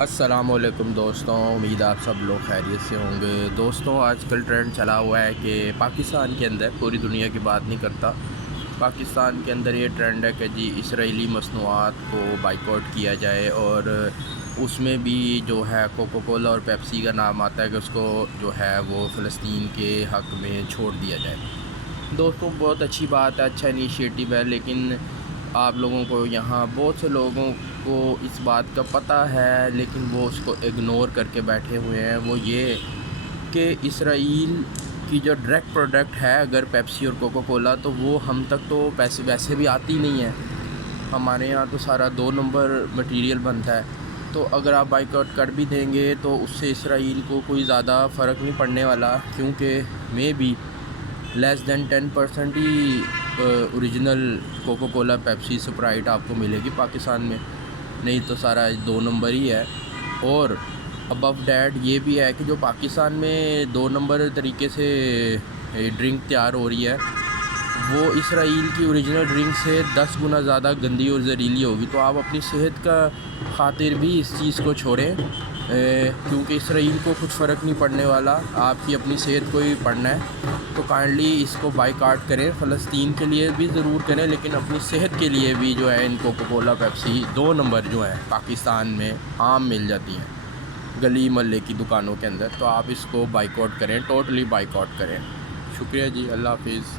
السلام علیکم دوستوں، امید آپ سب لوگ خیریت سے ہوں گے۔ دوستوں، آج کل ٹرینڈ چلا ہوا ہے کہ پاکستان کے اندر، پوری دنیا کی بات نہیں کرتا، پاکستان کے اندر یہ ٹرینڈ ہے کہ جی اسرائیلی مصنوعات کو بائیکاٹ کیا جائے، اور اس میں بھی جو ہے کوکو کولا اور پیپسی کا نام آتا ہے کہ اس کو جو ہے وہ فلسطین کے حق میں چھوڑ دیا جائے۔ دوستوں، بہت اچھی بات ہے، اچھا انیشیٹو ہے، لیکن آپ لوگوں کو یہاں بہت سے لوگوں کو اس بات کا پتہ ہے لیکن وہ اس کو اگنور کر کے بیٹھے ہوئے ہیں۔ وہ یہ کہ اسرائیل کی جو ڈائریکٹ پروڈکٹ ہے اگر پیپسی اور کوکو کولا، تو وہ ہم تک تو پیسے ویسے بھی آتی نہیں ہے۔ ہمارے یہاں تو سارا 2 نمبر مٹیریل بنتا ہے، تو اگر آپ بائیکاٹ کر بھی دیں گے تو اس سے اسرائیل کو کوئی زیادہ فرق نہیں پڑنے والا، کیونکہ میں بھی لیس دین 10% ہی اوریجنل کوکو کولا، پیپسی، سپرائٹ آپ کو ملے گی پاکستان میں، نہیں تو سارا 2 نمبر ہی ہے۔ اور ابو ڈیٹ یہ بھی ہے کہ جو پاکستان میں 2 نمبر طریقے سے ڈرنک تیار ہو رہی ہے، وہ اسرائیل کی اوریجنل ڈرنک سے 10 گنا زیادہ گندی اور زہریلی ہوگی۔ تو آپ اپنی صحت کا خاطر بھی اس چیز کو چھوڑیں، کیونکہ اسرائیل کو کچھ فرق نہیں پڑنے والا، آپ کی اپنی صحت کو ہی پڑنا ہے۔ تو کائنڈلی اس کو بائیکاٹ کریں، فلسطین کے لیے بھی ضرور کریں، لیکن اپنی صحت کے لیے بھی جو ہے ان کوکو کولا، پیپسی 2 نمبر جو ہیں پاکستان میں عام مل جاتی ہیں گلی محلے کی دکانوں کے اندر، تو آپ اس کو بائیکاٹ کریں، ٹوٹلی بائیکاٹ کریں۔ شکریہ جی، اللہ حافظ۔